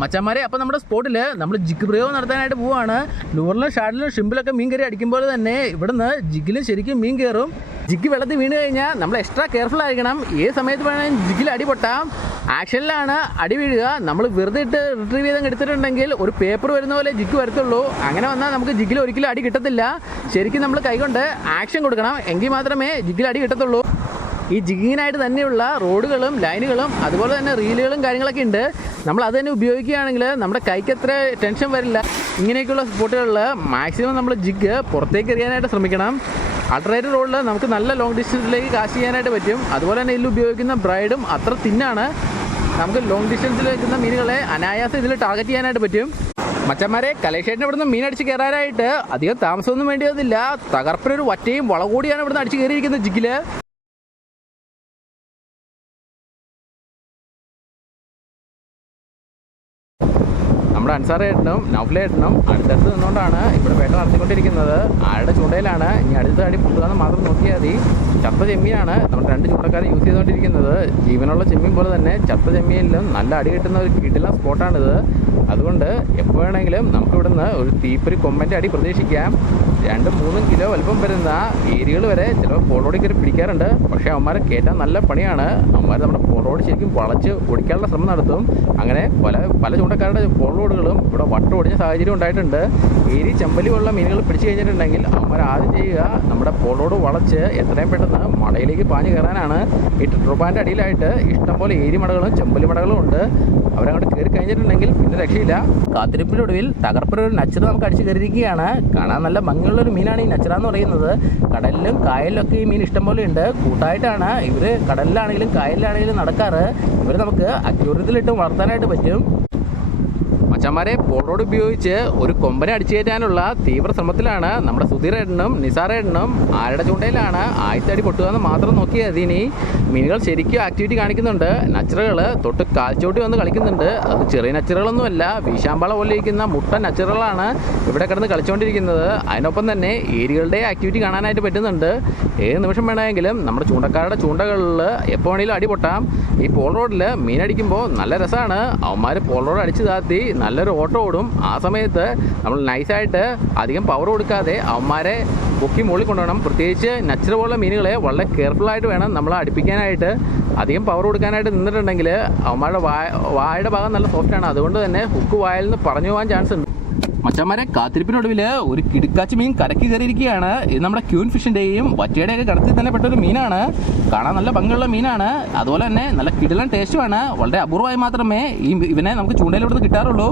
മച്ചന്മാരെ അപ്പോൾ നമ്മുടെ സ്പോട്ടിൽ നമ്മൾ ജിഗ് പ്രയോഗം നടത്താനായിട്ട് പോവാണ്. ലൂറിലും ഷാഡിലും ഷിമ്പിലൊക്കെ മീൻ കയറി അടിക്കുമ്പോൾ തന്നെ ഇവിടുന്ന് ജിഗിലും ശരിക്കും മീൻ കയറും. ജിഗ് വെള്ളത്തിൽ വീണ് കഴിഞ്ഞാൽ നമ്മൾ എക്സ്ട്രാ കെയർഫുൾ ആയിരിക്കണം. ഏത് സമയത്ത് വേണമെങ്കിൽ ജിഗിൽ അടി പൊട്ടാം. ആക്ഷനിലാണ് അടി വീഴുക. നമ്മൾ വെറുതെ ഇട്ട് റിട്രീവ് ചെയ്ത് എടുത്തിട്ടുണ്ടെങ്കിൽ ഒരു പേപ്പർ വരുന്ന പോലെ ജിഗ് വരത്തുള്ളൂ. അങ്ങനെ വന്നാൽ നമുക്ക് ജിഗിൽ ഒരിക്കലും അടി കിട്ടത്തില്ല. ശരിക്കും നമ്മൾ കൈകൊണ്ട് ആക്ഷൻ കൊടുക്കണം. എങ്കിൽ മാത്രമേ ജിഗിൽ അടി കിട്ടത്തുള്ളൂ. ഈ ജിഗിങ്ങിനായിട്ട് തന്നെയുള്ള റോഡുകളും ലൈനുകളും അതുപോലെ തന്നെ റീലുകളും കാര്യങ്ങളൊക്കെ ഉണ്ട്. നമ്മൾ അത് തന്നെ ഉപയോഗിക്കുകയാണെങ്കിൽ നമ്മുടെ കൈക്ക് അത്ര ടെൻഷൻ വരില്ല. ഇങ്ങനെയൊക്കെയുള്ള സ്പോട്ടുകളിൽ മാക്സിമം നമ്മൾ ജിഗ് പുറത്തേക്ക് എറിയാനായിട്ട് ശ്രമിക്കണം. ആൾട്ടർനേറ്റീവ് റോഡിൽ നമുക്ക് നല്ല ലോങ് ഡിസ്റ്റൻസിലേക്ക് കാശ് ചെയ്യാനായിട്ട് പറ്റും. അതുപോലെ തന്നെ ഇതിൽ ഉപയോഗിക്കുന്ന ബ്രൈഡും അത്ര തിന്നാണ് നമുക്ക് ലോങ് ഡിസ്റ്റൻസിൽ വെക്കുന്ന മീനുകളെ അനായാസം ഇതിൽ ടാർഗറ്റ് ചെയ്യാനായിട്ട് പറ്റും. മച്ചന്മാരെ കലേഷേട്ടിന് ഇവിടുന്ന് മീൻ അടിച്ച് കയറാനായിട്ട് അധികം താമസമൊന്നും വേണ്ടി വന്നില്ല തകർപ്പിനൊരു വറ്റയും വളകൂടിയാണ് ഇവിടുന്ന് അടിച്ച് കയറിയിരിക്കുന്നത് ജിഗിൽ നമ്മുടെ അൻസാറേട്ടനും നൗഫലേട്ടനും അടുത്തടുത്ത് നിന്നുകൊണ്ടാണ് ഇവിടെ വേട്ട നടത്തിക്കൊണ്ടിരിക്കുന്നത്. ആളുടെ ചൂണ്ടയിലാണ്? ഇനി അടുത്ത അടി പൊട്ടുകാന്ന് മാത്രം നോക്കിയാൽ മതി. ചത്ത ചെമ്മീനാണ് നമ്മുടെ രണ്ട് ചൂണ്ടക്കാർ യൂസ് ചെയ്തുകൊണ്ടിരിക്കുന്നത്. ജീവനുള്ള ചെമ്മീൻ പോലെ തന്നെ ചത്ത ചെമ്മീനിലും നല്ല അടി കിട്ടുന്ന ഒരു കിടിലം സ്പോട്ടാണിത് അതുകൊണ്ട് എപ്പോൾ വേണമെങ്കിലും നമുക്ക് ഇവിടുന്ന് ഒരു തീപ്പൊരി കൊമ്പന്റെ അടി പ്രതീക്ഷിക്കാം. രണ്ടും മൂന്നും കിലോ വലുപ്പം വരുന്ന ഏരിയകൾ വരെ ചിലപ്പോൾ പോളോടി കയറി പിടിക്കാറുണ്ട്. പക്ഷേ അവന്മാരെ കയറ്റാൻ നല്ല പണിയാണ്. അവന്മാർ നമ്മുടെ പോളോട് ശരിക്കും വളച്ച് ഒടിക്കാനുള്ള ശ്രമം നടത്തും. അങ്ങനെ പല പല ചൂണ്ടക്കാരുടെ പോളോടുകളും ഇവിടെ വട്ടം ഒടിഞ്ഞ സാഹചര്യം ഉണ്ടായിട്ടുണ്ട്. ഏരി ചെമ്പലി പോലുള്ള മീനുകൾ പിടിച്ചു കഴിഞ്ഞിട്ടുണ്ടെങ്കിൽ അവന്മാർ ആദ്യം ചെയ്യുക നമ്മുടെ പോളോട് വളച്ച് എത്രയും പെട്ടെന്ന് മടയിലേക്ക് പാഞ്ഞു കയറാനാണ്. ഈ ട്രിപ്പാന്റെ അടിയിലായിട്ട് ഇഷ്ടംപോലെ ഏരി മടകളും ചെമ്പലി മടകളും ഉണ്ട്. അവരങ്ങോട്ട് കയറി കഴിഞ്ഞിട്ടുണ്ടെങ്കിൽ പിന്നെ രക്ഷയില്ല. കാത്തിരിപ്പിനൊടുവിൽ തകർപ്പൊരു നച്ചർ നമുക്ക് അടിച്ച് കയറിയിരിക്കുകയാണ്. കാണാൻ നല്ല ഭംഗിയുള്ള ഒരു മീനാണ് ഈ നച്ചറ എന്ന് പറയുന്നത്. കടലിലും കായലിലും ഒക്കെ ഈ മീൻ ഇഷ്ടംപോലെ ഉണ്ട്. കൂട്ടായിട്ടാണ്. ഇവർ കടലിലാണെങ്കിലും കായലിലാണെങ്കിലും നടക്കാറ്. ഇവർ നമുക്ക് അക്യൂറിയത്തിലിട്ട് വളർത്താനായിട്ട് പറ്റും. മച്ചന്മാരെ പോളോട് ഉപയോഗിച്ച് ഒരു കൊമ്പനെ അടിച്ചു കയറ്റാനുള്ള തീവ്ര ശ്രമത്തിലാണ് നമ്മുടെ സുധീറേട്ടനും നിസാറേട്ടനും ആരുടെ ചൂണ്ടയിലാണ് ആയിത്തടി പൊട്ടുക പൊട്ടുകയെന്ന് മാത്രം നോക്കിയാൽ അതിനി മീനുകൾ ശരിക്കും ആക്ടിവിറ്റി കാണിക്കുന്നുണ്ട്. നച്ചറുകൾ തൊട്ട് കാൽച്ചോട്ടി വന്ന് കളിക്കുന്നുണ്ട്. അത് ചെറിയ നച്ചറുകളൊന്നുമല്ല വീശാമ്പാള പോലെ ഇരിക്കുന്ന മുട്ട നച്ചറുകളാണ് ഇവിടെ കിടന്ന് കളിച്ചുകൊണ്ടിരിക്കുന്നത് അതിനൊപ്പം തന്നെ ഏരികളുടെ ആക്ടിവിറ്റി കാണാനായിട്ട് പറ്റുന്നുണ്ട്. ഏത് നിമിഷം വേണമെങ്കിലും നമ്മുടെ ചൂണ്ടക്കാരുടെ ചൂണ്ടകളിൽ എപ്പോൾ വേണമെങ്കിലും അടി പൊട്ടാം. ഈ പോൾ റോഡിൽ മീനടിക്കുമ്പോൾ നല്ല രസമാണ് അവന്മാർ പോൾ റോഡ് അടിച്ചു താത്തി നല്ലൊരു ഓട്ടോ ഓടും. ആ സമയത്ത് നമ്മൾ നൈസായിട്ട് അധികം പവർ കൊടുക്കാതെ അവന്മാരെ പൊക്കി മുകളിൽ കൊണ്ടുപോകണം. പ്രത്യേകിച്ച് നച്ചറ പോലുള്ള മീനുകളെ വളരെ കെയർഫുള്ളായിട്ട് വേണം നമ്മൾ അടുപ്പിക്കാനായിട്ട്. അധികം പവർ കൊടുക്കാനായിട്ട് നിന്നിട്ടുണ്ടെങ്കിൽ അവന്മാരുടെ വായ വായുടെ ഭാഗം നല്ല സോഫ്റ്റാണ് അതുകൊണ്ട് തന്നെ ഹുക്ക് വായിൽ നിന്ന് പറഞ്ഞു പോകാൻ ചാൻസ് ഉണ്ട്. മച്ചന്മാരെ കാത്തിരിപ്പിനൊടുവിൽ ഒരു കിടുക്കാച്ചി മീൻ കരക്കി കയറിയിരിക്കുകയാണ്. ഇത് നമ്മുടെ ക്യൂൻ ഫിഷിന്റെയും വറ്റയുടെയൊക്കെ കടത്തിൽ തന്നെ പെട്ട ഒരു മീനാണ്. കാണാൻ നല്ല ഭംഗിയുള്ള മീനാണ്. അതുപോലെ തന്നെ നല്ല കിടിലൻ ടേസ്റ്റുമാണ് വളരെ അപൂർവമായി മാത്രമേ ഈ ഇവനെ നമുക്ക് ചൂണ്ടയിലോട്ട് കിട്ടാറുള്ളൂ.